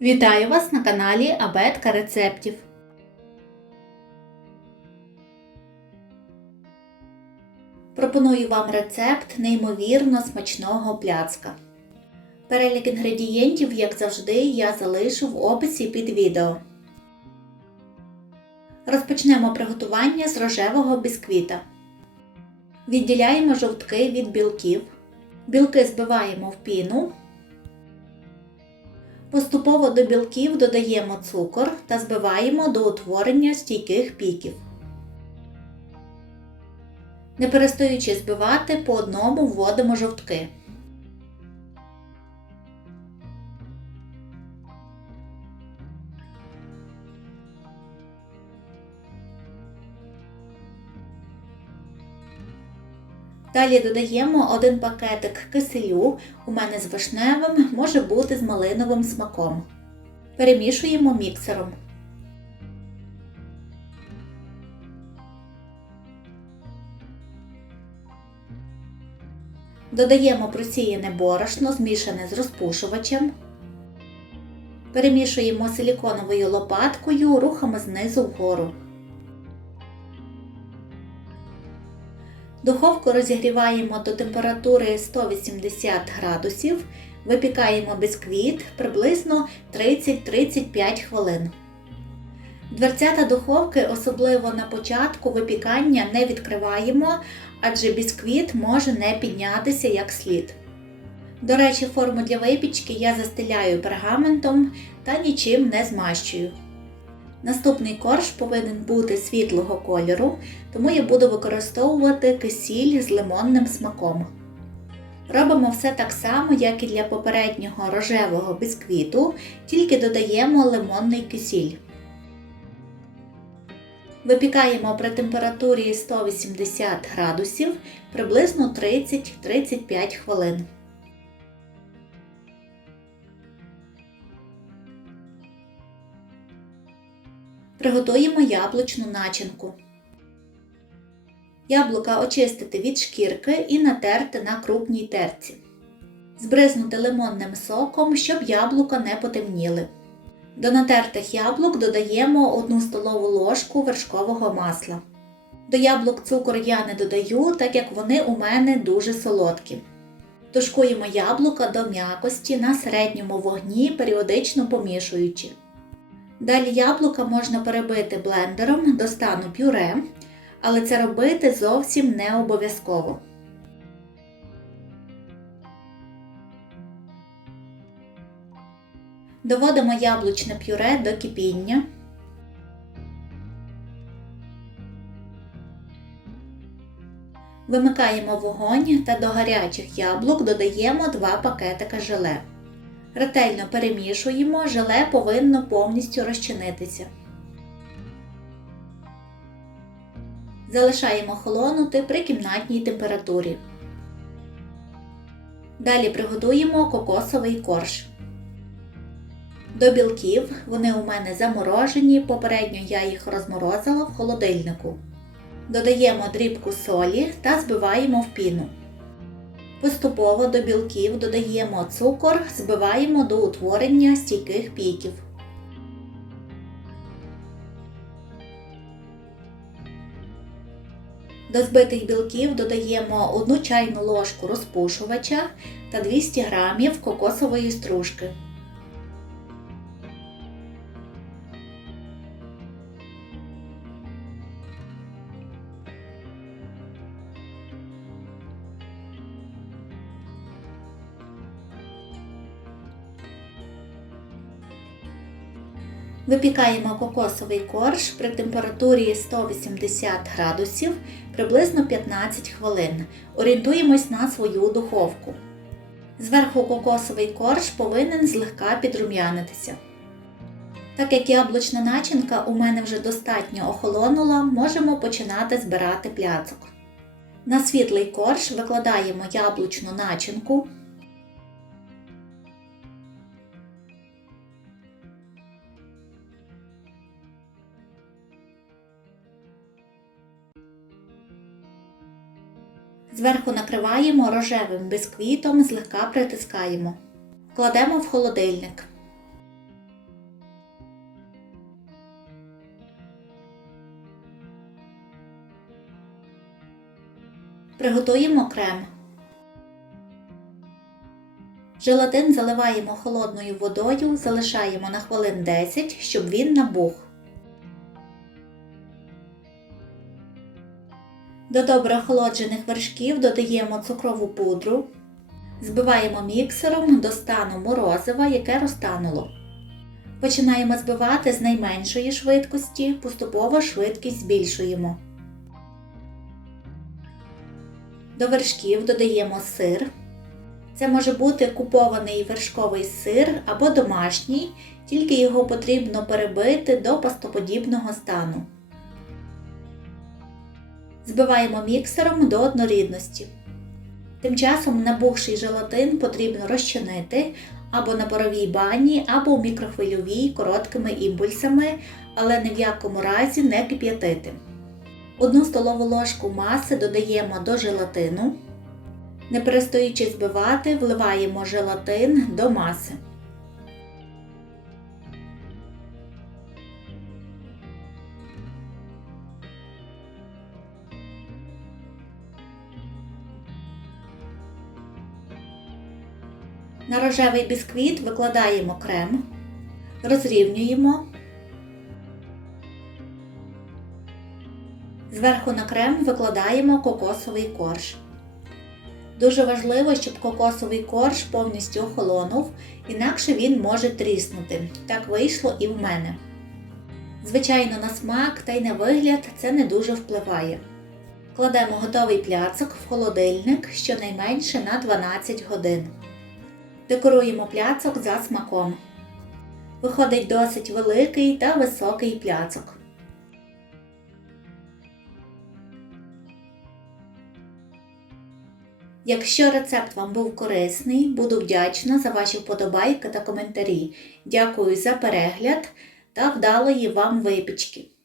Вітаю вас на каналі Абетка рецептів. Пропоную вам рецепт неймовірно смачного пляцка. Перелік інгредієнтів, як завжди, я залишу в описі під відео. Розпочнемо приготування з рожевого бісквіта. Відділяємо жовтки від білків. Білки збиваємо в піну. Поступово до білків додаємо цукор та збиваємо до утворення стійких піків. Не перестаючи збивати, по одному вводимо жовтки. Далі додаємо один пакетик киселю, у мене з вишневим, може бути з малиновим смаком. Перемішуємо міксером. Додаємо просіяне борошно, змішане з розпушувачем. Перемішуємо силіконовою лопаткою рухами знизу вгору. Духовку розігріваємо до температури 180 градусів, випікаємо бісквіт приблизно 30-35 хвилин. Дверцята духовки, особливо на початку випікання, не відкриваємо, адже бісквіт може не піднятися як слід. До речі, форму для випічки я застеляю пергаментом та нічим не змащую. Наступний корж повинен бути світлого кольору, тому я буду використовувати кисіль з лимонним смаком. Робимо все так само, як і для попереднього рожевого бісквіту, тільки додаємо лимонний кисіль. Випікаємо при температурі 180 градусів приблизно 30-35 хвилин. Приготуємо яблучну начинку. Яблука очистити від шкірки і натерти на крупній терці. Збризнути лимонним соком, щоб яблука не потемніли. До натертих яблук додаємо 1 столову ложку вершкового масла. До яблук цукор я не додаю, так як вони у мене дуже солодкі. Тушкуємо яблука до м'якості на середньому вогні, періодично помішуючи. Далі яблука можна перебити блендером до стану пюре, але це робити зовсім не обов'язково. Доводимо яблучне пюре до кипіння. Вимикаємо вогонь та до гарячих яблук додаємо 2 пакетика желе. Ретельно перемішуємо, желе повинно повністю розчинитися. Залишаємо холонути при кімнатній температурі. Далі приготуємо кокосовий корж. До білків вони у мене заморожені, попередньо я їх розморозила в холодильнику. Додаємо дрібку солі та збиваємо в піну. Поступово до білків додаємо цукор, збиваємо до утворення стійких піків. До збитих білків додаємо 1 чайну ложку розпушувача та 200 г кокосової стружки. Випікаємо кокосовий корж при температурі 180 градусів приблизно 15 хвилин. Орієнтуємось на свою духовку. Зверху кокосовий корж повинен злегка підрум'янитися. Так як яблучна начинка у мене вже достатньо охолонула, можемо починати збирати пляцок. На світлий корж викладаємо яблучну начинку. Зверху накриваємо рожевим бисквітом, злегка притискаємо. Кладемо в холодильник. Приготуємо крем. Желатин заливаємо холодною водою, залишаємо на хвилин 10, щоб він набух. До добре охолоджених вершків додаємо цукрову пудру, збиваємо міксером до стану морозива, яке розтануло. Починаємо збивати з найменшої швидкості, поступово швидкість збільшуємо. До вершків додаємо сир. Це може бути купований вершковий сир або домашній, тільки його потрібно перебити до пастоподібного стану. Збиваємо міксером до однорідності. Тим часом набухший желатин потрібно розчинити або на паровій бані, або в мікрохвильовій короткими імпульсами, але ні в якому разі не кип'ятити. Одну столову ложку маси додаємо до желатину. Не перестаючи збивати, вливаємо желатин до маси. На рожевий бісквіт викладаємо крем, розрівнюємо. Зверху на крем викладаємо кокосовий корж. Дуже важливо, щоб кокосовий корж повністю охолонув, інакше він може тріснути. Так вийшло і в мене. Звичайно, на смак та й на вигляд це не дуже впливає. Кладемо готовий пляцок в холодильник щонайменше на 12 годин. Декоруємо пляцок за смаком. Виходить досить великий та високий пляцок. Якщо рецепт вам був корисний, буду вдячна за ваші вподобайки та коментарі. Дякую за перегляд та вдалої вам випічки!